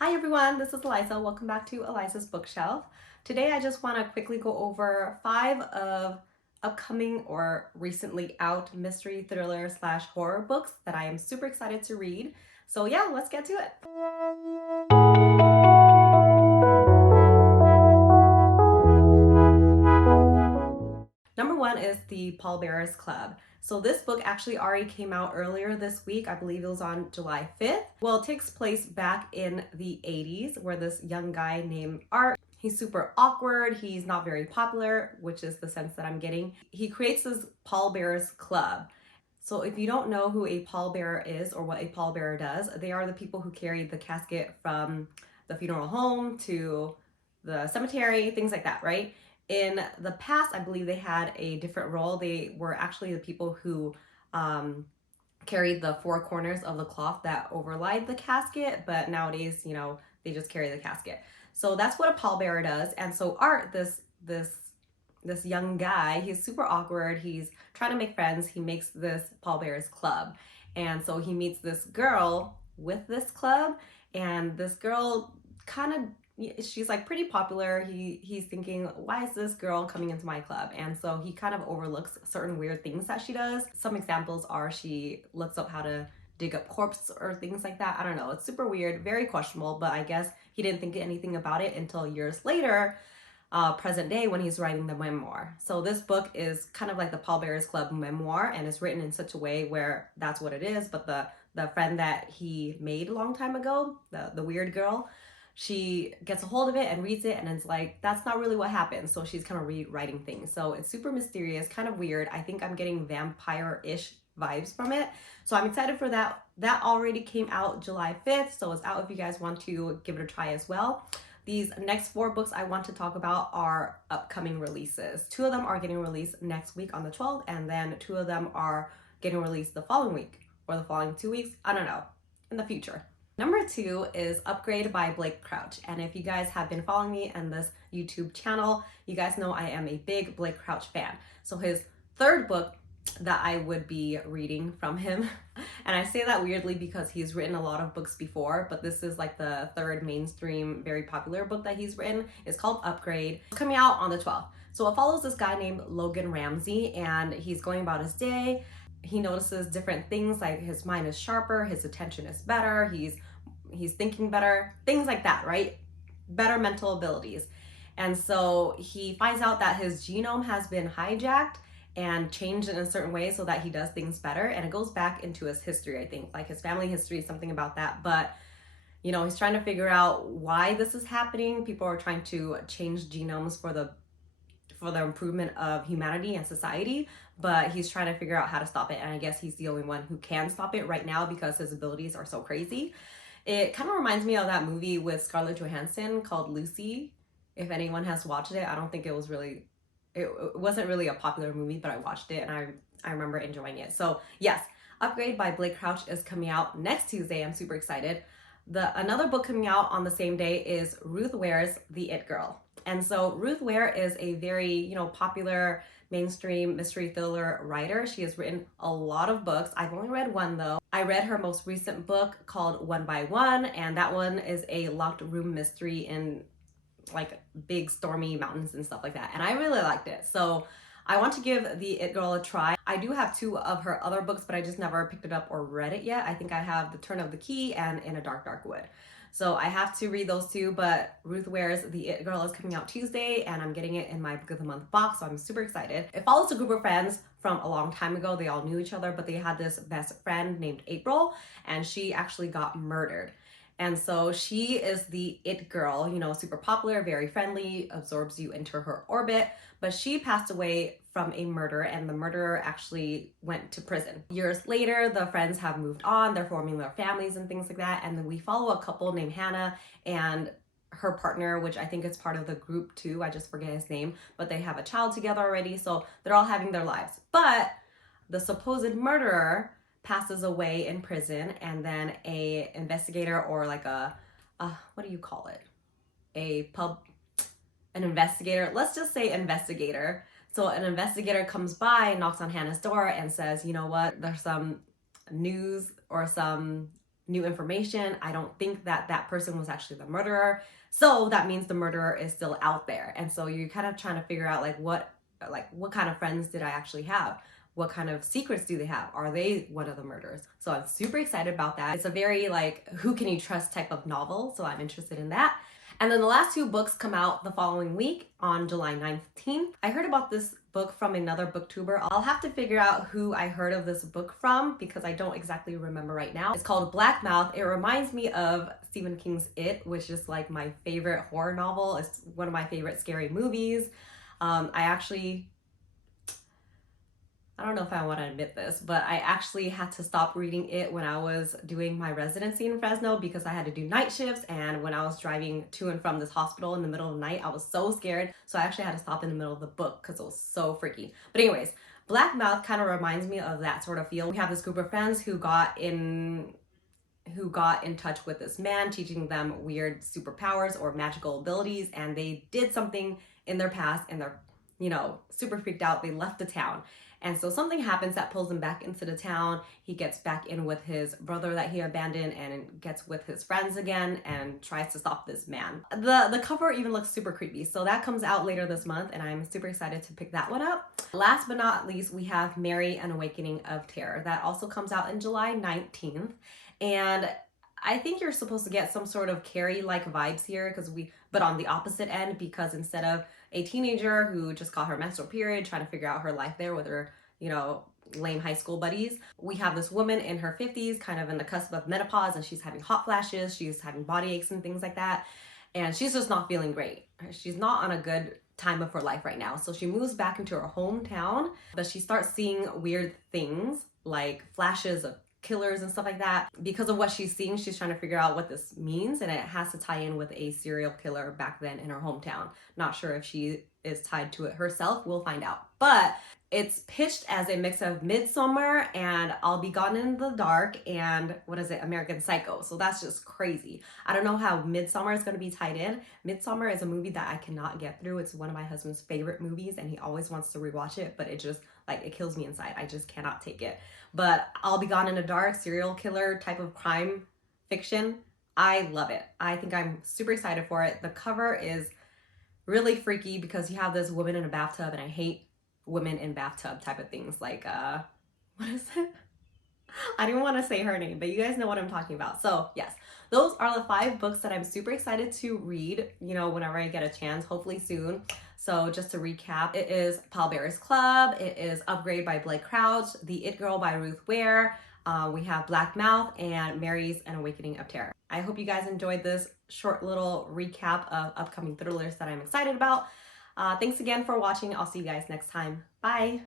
Hi everyone, this is Eliza. Welcome back to Eliza's Bookshelf. Today I just want to quickly go over 5 of upcoming or recently out mystery thriller slash horror books that I am super excited to read. So yeah, let's get to it. Number 1 is the Pallbearers Club. So this book actually already came out earlier this week. I believe it was on July 5th. Well, it takes place back in the 80s where this young guy named Art, he's super awkward, he's not very popular, which is the sense that I'm getting. He creates this Pallbearers Club. So if you don't know who a pallbearer is or what a pallbearer does, they are the people who carry the casket from the funeral home to the cemetery, things like that, right? In the past, I believe they had a different role. They were actually the people who carried the 4 corners of the cloth that overlaid the casket, but nowadays, they just carry the casket. So that's what a pallbearer does. And so Art, this young guy, he's super awkward. He's trying to make friends. He makes this Pallbearers Club. And so he meets this girl with this club, and this girl kind of, she's like pretty popular. He's thinking, why is this girl coming into my club? And so he kind of overlooks certain weird things that she does. Some examples are she looks up how to dig up corpses or things like that. I don't know. It's super weird, very questionable, but I guess he didn't think anything about it until years later, present day, when he's writing the memoir. So this book is kind of like the Pallbearers Club memoir, and it's written in such a way where that's what it is. But the friend that he made a long time ago, the weird girl, she gets a hold of it and reads it, and it's like, that's not really what happened. So she's kind of rewriting things. So it's super mysterious, kind of weird. I think I'm getting vampire-ish vibes from it. So I'm excited for that. That already came out July 5th, so it's out if you guys want to give it a try as well. These next 4 books I want to talk about are upcoming releases. 2 of them are getting released next week on the 12th, and then 2 of them are getting released the following week or the following 2 weeks. I don't know, in the future. Number 2 is Upgrade by Blake Crouch. And if you guys have been following me on this YouTube channel, you guys know I am a big Blake Crouch fan. So his 3rd book that I would be reading from him, and I say that weirdly because he's written a lot of books before, but this is like the 3rd mainstream, very popular book that he's written. It's called Upgrade. It's coming out on the 12th. So it follows this guy named Logan Ramsey, and he's going about his day. He notices different things, like his mind is sharper, his attention is better, he's thinking better, things like that, right? Better mental abilities. And so he finds out that his genome has been hijacked and changed in a certain way so that he does things better. And it goes back into his history, I think, like his family history, something about that. But he's trying to figure out why this is happening. People are trying to change genomes for the improvement of humanity and society, but he's trying to figure out how to stop it. And I guess he's the only one who can stop it right now because his abilities are so crazy. It kind of reminds me of that movie with Scarlett Johansson called Lucy. If anyone has watched it, I don't think it wasn't really a popular movie, but I watched it and I remember enjoying it. So yes, Upgrade by Blake Crouch is coming out next Tuesday. I'm super excited. Another book coming out on the same day is Ruth Ware's The It Girl. And so Ruth Ware is a very, popular mainstream mystery thriller writer. She has written a lot of books. I've only read 1 though. I read her most recent book called One by One, and that one is a locked room mystery in like big stormy mountains and stuff like that. And I really liked it. So I want to give The It Girl a try. I do have 2 of her other books, but I just never picked it up or read it yet. I think I have The Turn of the Key and In a Dark, Dark Wood. So I have to read those 2, but Ruth Ware's The It Girl is coming out Tuesday, and I'm getting it in my Book of the Month box, so I'm super excited. It follows a group of friends from a long time ago. They all knew each other, but they had this best friend named April, and she actually got murdered. And so she is the it girl, super popular, very friendly, absorbs you into her orbit, but she passed away from a murder, and the murderer actually went to prison. Years later, the friends have moved on, they're forming their families and things like that, and then we follow a couple named Hannah and her partner, which I think is part of the group too, I just forget his name, but they have a child together already, so they're all having their lives. But the supposed murderer passes away in prison, and then a investigator, or like what do you call it? An investigator, let's just say investigator. So an investigator comes by, knocks on Hannah's door and says, you know what, there's some news or some new information. I don't think that that person was actually the murderer. So that means the murderer is still out there. And so you're kind of trying to figure out like what kind of friends did I actually have? What kind of secrets do they have? Are they one of the murderers? So I'm super excited about that. It's a very like who can you trust type of novel, so I'm interested in that. And then the last two books come out the following week on July 19th. I heard about this book from another booktuber. I'll have to figure out who I heard of this book from because I don't exactly remember right now. It's called Black Mouth. It reminds me of Stephen King's It, which is like my favorite horror novel. It's one of my favorite scary movies. I don't know if I want to admit this, but I actually had to stop reading it when I was doing my residency in Fresno because I had to do night shifts, and when I was driving to and from this hospital in the middle of the night, I was so scared, so I actually had to stop in the middle of the book because it was so freaky. But anyways, Black Mouth kind of reminds me of that sort of feel. We have this group of friends who got in touch with this man, teaching them weird superpowers or magical abilities, and they did something in their past and they're, super freaked out. They left the town. And so something happens that pulls him back into the town. He gets back in with his brother that he abandoned and gets with his friends again and tries to stop this man. The cover even looks super creepy. So that comes out later this month and I'm super excited to pick that one up. Last but not least, we have Mary, An Awakening of Terror. That also comes out in July 19th. And I think you're supposed to get some sort of Carrie-like vibes here but on the opposite end, because instead of a teenager who just got her menstrual period, trying to figure out her life there with her, lame high school buddies, we have this woman in her 50s, kind of in the cusp of menopause, and she's having hot flashes, she's having body aches and things like that, and she's just not feeling great. She's not on a good time of her life right now. So she moves back into her hometown, but she starts seeing weird things like flashes of killers and stuff like that. Because of what she's seeing, she's trying to figure out what this means, and it has to tie in with a serial killer back then in her hometown. Not sure if she is tied to it herself. We'll find out. But it's pitched as a mix of Midsommar and I'll Be Gone in the Dark and American Psycho. So that's just crazy. I don't know how Midsommar is going to be tied in. Midsommar is a movie that I cannot get through. It's one of my husband's favorite movies and he always wants to rewatch it, but it just it kills me inside. I just cannot take it. But I'll Be Gone in the Dark, serial killer type of crime fiction, I love it. I think I'm super excited for it. The cover is really freaky because you have this woman in a bathtub, and I hate women in bathtub type of things. Like, what is it? I didn't want to say her name, but you guys know what I'm talking about. So yes, those are the 5 books that I'm super excited to read, whenever I get a chance, hopefully soon. So just to recap, it is Pallbearers Club, it is Upgrade by Blake Crouch, The It Girl by Ruth Ware, we have Black Mouth, and Mary's An Awakening of Terror. I hope you guys enjoyed this short little recap of upcoming thrillers that I'm excited about. Thanks again for watching. I'll see you guys next time. Bye!